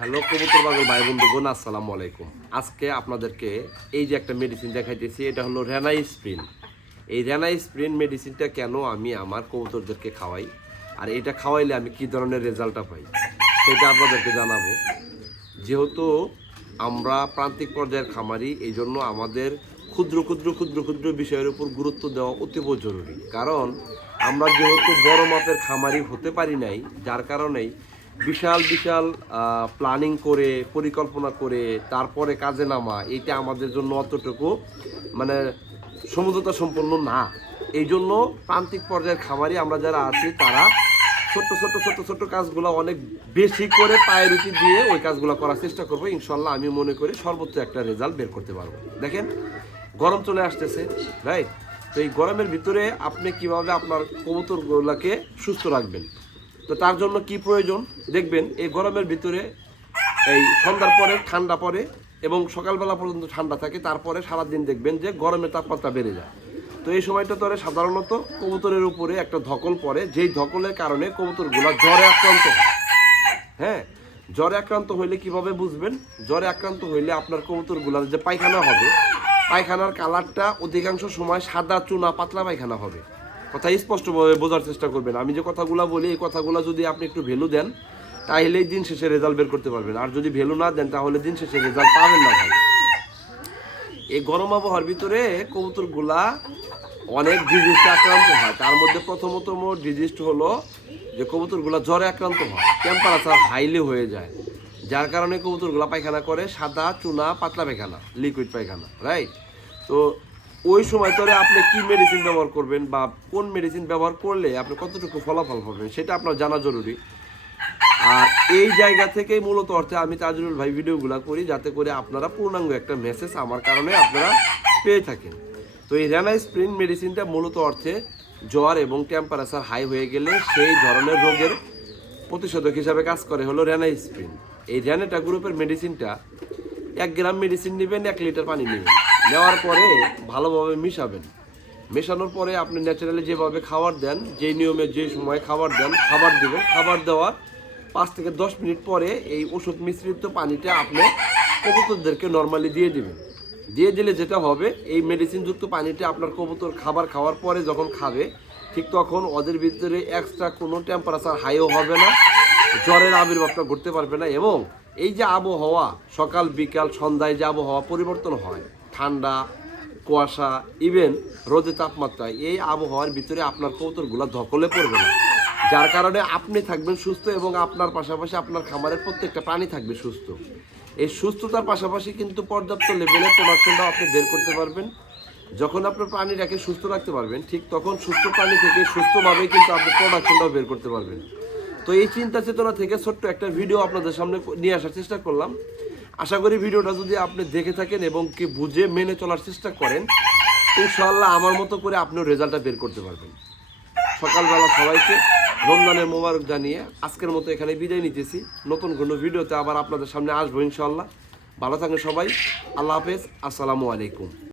Hello কবুতর পাগল ভাই বন্ধুগণ, আসসালামু আলাইকুম। আজকে আপনাদেরকে এই যে একটা মেডিসিন দেখাইতেছি, এটা হলো রেনাইস্প্রিন। এই রেনাইস্প্রিন মেডিসিনটা কেন আমি আমার কবুতরদেরকে খাওয়াই আর এটা খাওয়াইলে আমি কি ধরনের রেজাল্টটা পাই সেটা আপনাদেরকে জানাবো। যেহেতু আমরা প্রান্তিক পর্যায়ের খামারি, এই জন্য আমাদের ক্ষুদ্র ক্ষুদ্র ক্ষুদ্র ক্ষুদ্র বিষয়ের উপর গুরুত্ব দেওয়া অতীব জরুরি। কারণ আমরা যেহেতু বড় মাপের খামারি হতে পারি নাই, যার কারণেই বিশাল বিশাল প্ল্যানিং করে পরিকল্পনা করে তারপরে কাজে নামা, এইটা আমাদের জন্য অতটুকু মানে সমঝোতা সম্পন্ন না। এই জন্য প্রান্তিক পর্যায়ের খামারি আমরা যারা আছি তারা ছোট্ট ছোট্ট ছোট্ট ছোট্ট কাজগুলো অনেক বেশি করে প্রায়োরিটি দিয়ে ওই কাজগুলো করার চেষ্টা করবো। ইনশাল্লাহ আমি মনে করি সর্বোচ্চ একটা রেজাল্ট বের করতে পারবো। দেখেন, গরম চলে আসতেছে, রাইট? তো এই গরমের ভিতরে আপনি কিভাবে আপনার কবুতরগুলোকে সুস্থ রাখবেন, তো তার জন্য কি প্রয়োজন দেখবেন। এই গরমের ভিতরে এই সন্ধ্যার পরে ঠান্ডা পড়ে এবং সকালবেলা পর্যন্ত ঠান্ডা থাকে, তারপরে সারাদিন দেখবেন যে গরমের তাপমাত্রা বেড়ে যায়। তো এই সময়টা ধরে সাধারণত কবুতরের উপরে একটা ধকল পড়ে, যেই ধকলের কারণে কবুতরগুলো জ্বরে আক্রান্ত হয়। হ্যাঁ, জ্বরে আক্রান্ত হইলে কিভাবে বুঝবেন? জ্বরে আক্রান্ত হইলে আপনার কবুতরগুলোর যে পায়খানা হবে, পায়খানার কালারটা অধিকাংশ সময় সাদা চুনা পাতলা পায়খানা হবে। কথা স্পষ্টভাবে বোঝার চেষ্টা করবেন। আমি যে কথাগুলো বলি, এই কথাগুলো যদি আপনি একটু ভ্যালু দেন তাহলেই দিন শেষে রেজাল্ট বের করতে পারবেন, আর যদি ভ্যালু না দেন তাহলে দিন শেষে রেজাল্ট পাবেন না ভাই। এই গরম আবহাওয়ার ভিতরে কবুতরগুলা অনেক ডিজিজে আক্রান্ত হয়। তার মধ্যে প্রথমতম ডিজিজ হলো যে কবুতরগুলা জ্বরে আক্রান্ত হয়, টেম্পারেচার হাইলি হয়ে যায়, যার কারণে কবুতরগুলা পায়খানা করে সাদা চুনা পাতলা পায়খানা, লিকুইড পায়খানা, রাইট? তো ওই সময় ধরে আপনি কি মেডিসিন ব্যবহার করবেন বা কোন মেডিসিন ব্যবহার করলে আপনি কতটুকু ফলাফল পাবেন সেটা আপনার জানা জরুরি। আর এই জায়গা থেকেই মূলত অর্থে আমি তাজুল ভাই ভিডিওগুলো করি, যাতে করে আপনারা পূর্ণাঙ্গ একটা মেসেজ আমার কারণে আপনারা পেয়ে থাকেন। তো এই রেনাইস্প্রিন মেডিসিনটা মূলত অর্থে জ্বর এবং টেম্পারেচার হাই হয়ে গেলে সেই ধরনের রোগের প্রতিষেধক হিসাবে কাজ করে হলো রেনাইস্প্রিন। এই রেনেটা গ্রুপের মেডিসিনটা 1 গ্রাম মেডিসিন নেবেন, 1 লিটার পানি নেবেন, নেওয়ার পরে ভালোভাবে মিশাবেন। মেশানোর পরে আপনি ন্যাচারালি যেভাবে খাবার দেন, যে নিয়মে যে সময় খাবার দেন খাবার দেবেন। খাবার দেওয়ার 5 থেকে 10 মিনিট পরে এই ওষুধ মিশ্রিত পানিটা আপনি কবুতরদেরকে নর্মালি দিয়ে দিবেন। দিয়ে দিলে যেটা হবে, এই মেডিসিনযুক্ত পানিটা আপনার কবুতর খাবার খাওয়ার পরে যখন খাবে, ঠিক তখন ওদের ভিতরে এক্সট্রা কোনো টেম্পারেচার হাইও হবে না, জ্বরের আবির্ভাবটা ঘটতে পারবে না। এবং এই যে আবহাওয়া সকাল বিকাল সন্ধ্যায় যে আবহাওয়া পরিবর্তন হয়, ঠান্ডা কুয়াশা ইভেন রোদে তাপমাত্রা, এই আবহাওয়ার ভিতরে আপনার কবুতরগুলো ধকলে পড়বে না, যার কারণে আপনি থাকবেন সুস্থ এবং আপনার পাশাপাশি আপনার খামারের প্রত্যেকটা প্রাণী থাকবে সুস্থ। এই সুস্থতার পাশাপাশি কিন্তু পর্যাপ্ত লেভেলের প্রোডাকশনটা আপনি বের করতে পারবেন। যখন আপনার প্রাণীটাকে সুস্থ রাখতে পারবেন, ঠিক তখন সুস্থ প্রাণী থেকে সুস্থভাবেই কিন্তু আপনি প্রোডাকশনটাও বের করতে পারবেন। তো এই চিন্তা চেতনা থেকে ছোট্ট একটা ভিডিও আপনাদের সামনে নিয়ে আসার চেষ্টা করলাম। আশা করি ভিডিওটা যদি আপনি দেখে থাকেন এবং কি বুঝে মেনে চলার চেষ্টা করেন, ইনশাআল্লাহ আমার মতো করে আপনিও রেজাল্টটা বের করতে পারবেন। সকালবেলা সবাইকে রমজানের মোবারক জানিয়ে আজকের মতো এখানে বিদায় নিতেছি। নতুন কোনো ভিডিওতে আবার আপনাদের সামনে আসবো ইনশাআল্লাহ। ভালো থাকেন সবাই, আল্লাহ হাফেজ, আসসালামু আলাইকুম।